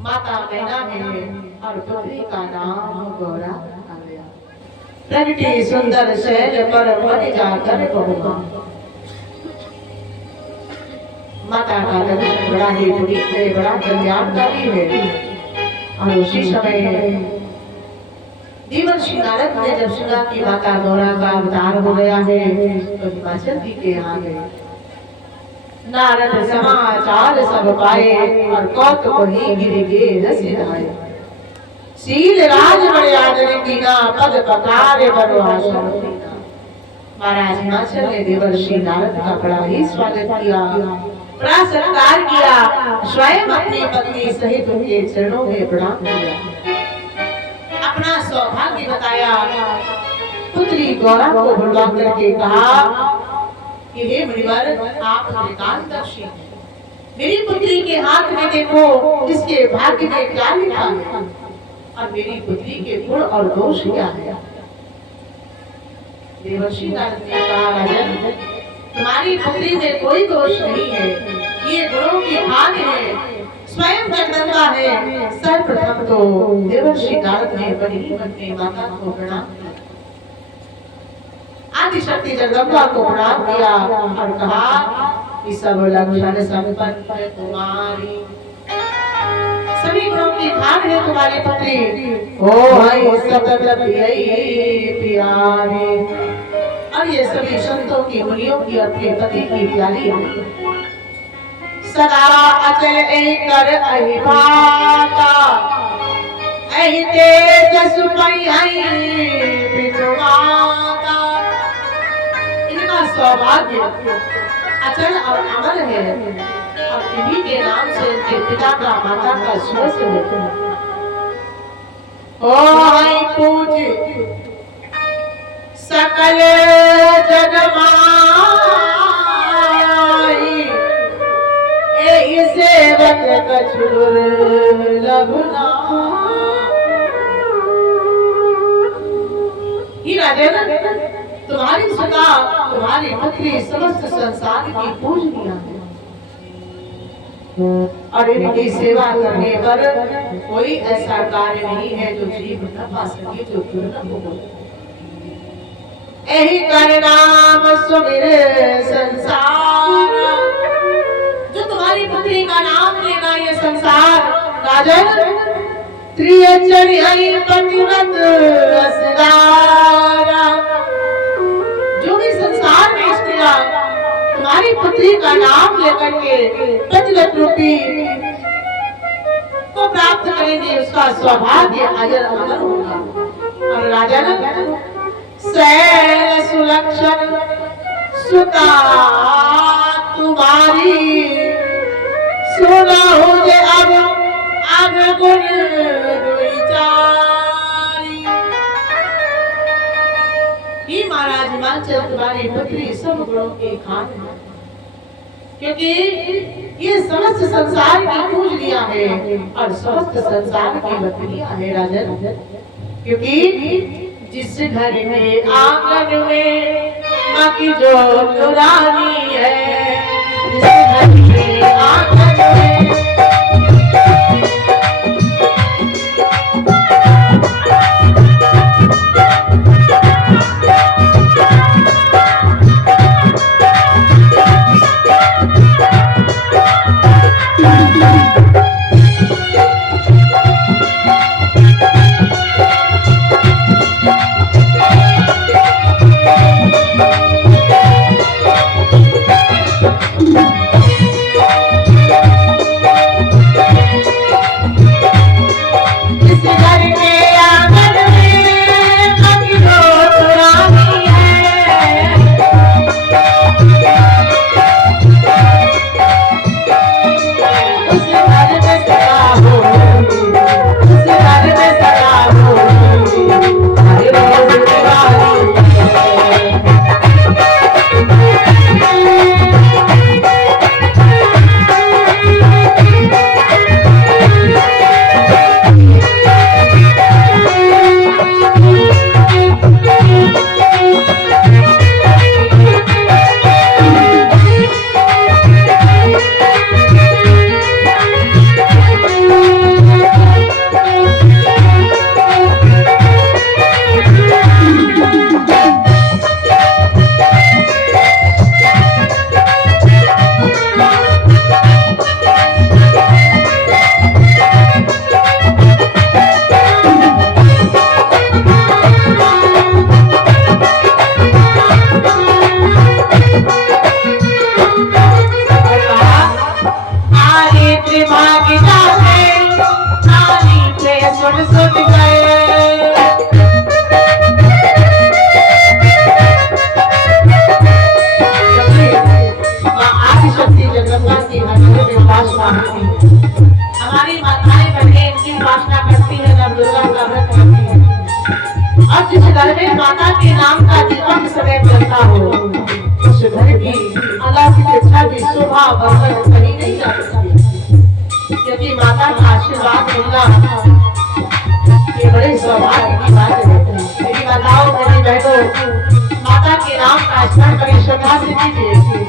माता मैना है और पुत्री का नाम गौरा। प्रगति सुंदर शैल पर बन जाकर बहुमा। माता का लग्न बड़ा ही पुनीत है, बड़ा कल्याणकारी है। और उसी समय देवर्षि नारद ने जब सुना कि माता गौरा का अवतार हो गया है तो हिमाचल जी के यहाँ गए। नारद समाचार सब पाए और कौतुक ही गिर गे रस धाये। शील राज मर्यादा कीना पद पकार बड़ो आसन कीना। महाराज हिमाचल ने देवर्षि नारद का बड़ा ही स्वागत किया, बड़ा सत्कार किया, स्वयं अपनी पत्नी सहित उनके चरणों में प्रणाम किया, अपना सौभाग्य बताया। पुत्री गौरा को बुलवा करके कहा कि हे मुनिवर, आप एकांतदर्शी हैं, मेरी पुत्री के हाथ में देखो, इसके भाग्य में क्या लिखा है और मेरी पुत्री के गुण और दोष क्या है। देवर्षि नारद ने कहा, राजन तुम्हारी पुत्री में कोई दोष नहीं है, ये गुणों की खान है, स्वयं जगदम्बा है। सर्वप्रथम तो देवर्षि नारद ने बड़ी मन में माता को प्रणाम किया, आदिशक्ति जगदम्बा को प्रणाम किया और कहा कि सब लक्षण संपन्न है तुम्हारी, सभी गुणों की खान है तुम्हारी पुत्री, ओ है सतत प्यारी। और ये सभी संतों की, मुनियों की और अपने पति की प्यारी है। सदा अचल कर अहिपाता, अहि तेज सुमई बिनुमाता। इनका सौभाग्य अचल और अमर है और इन्हीं के नाम से इनके पिता का, माता का स्वस्थ होता है। ओ है पूज्य सकल जग माई, ए सेवक कछुर लघुना। ही राजन तुम्हारी सुता, तुम्हारी पुत्री समस्त संसार की पूजनीय है और इनकी सेवा करने पर कोई ऐसा कार्य नहीं है जो जीव न पा सके, जो दुर्लभ हो। यही कर नाम सुमिर संसार, जो तुम्हारी पुत्री का नाम लेगा ये संसार। राजन त्रियचर्य पतिव्रत असदारा, जो भी संसार में स्त्रियां तुम्हारी पुत्री का नाम लेकर के पतिव्रत रूपी को प्राप्त करेंगे, उसका सौभाग्य अजर अमर होगा। और राजन सैल सुलक्षण सुता तुम्हारी, सुना हो जे अब गुण दुईचारी। ही महाराज हिमाचल तुम्हारी पुत्री सब गुणों की खान है, क्योंकि ये समस्त संसार की पूजनिया है और समस्त संसार की बकरियां है राजन। क्योंकि जिस घर में आंगन में माँ की जो रानी है, जिस घर में आंगन में हमारी माताएं बहनें इनकी उपासना करती है, नव दुर्गा का व्रत करती है। और जिस घर में माता के नाम का दीपक सदैव जलता हो, उस घर की अल्लाह की इच्छा भी शोभा बढ़कर कहीं नहीं जा सकती, क्योंकि माता का आशीर्वाद मिलना ये बड़े सौभाग्य की बात है। मेरी माताओं, मेरी बहनों, के नाम का स्मरण करें, श्रद्धा से कीजिए।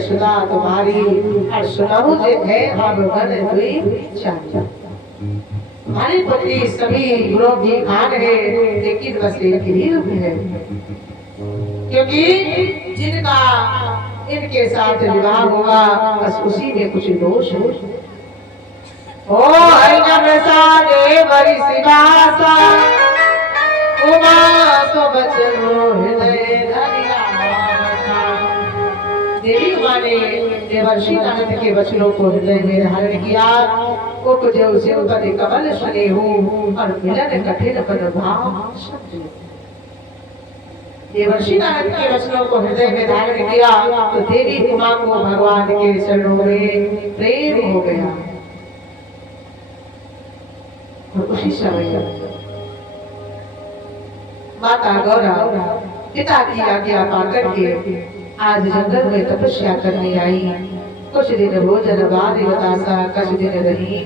सुना तुम्हारी सुनाऊ जे है अब मन हुई चाहिए। हमारे पति सभी गुरु की खान है, लेकिन बस एक ही रूप है, क्योंकि जिनका इनके साथ विवाह होगा बस उसी में कुछ दोष है। ओ हरिनमसा देवरी सिवासा उमा तो बचनो हृदय धरिया। देवी उमा ने देवर्षि नारद के वचनों को हृदय में धारण किया। उपजो शिव पद कमल स्नेहु और मिलन कठिन पद भाव। देवर्षि नारद के वचनों को हृदय में धारण किया तो देवी उमा को भगवान के चरणों में प्रेम हो गया। और उसी समय माता गौरा पिता की आज्ञा पाकर के आज जंगल में तपस्या करने आई। कुछ दिन भोजन बाद बतासा, कुछ दिन रही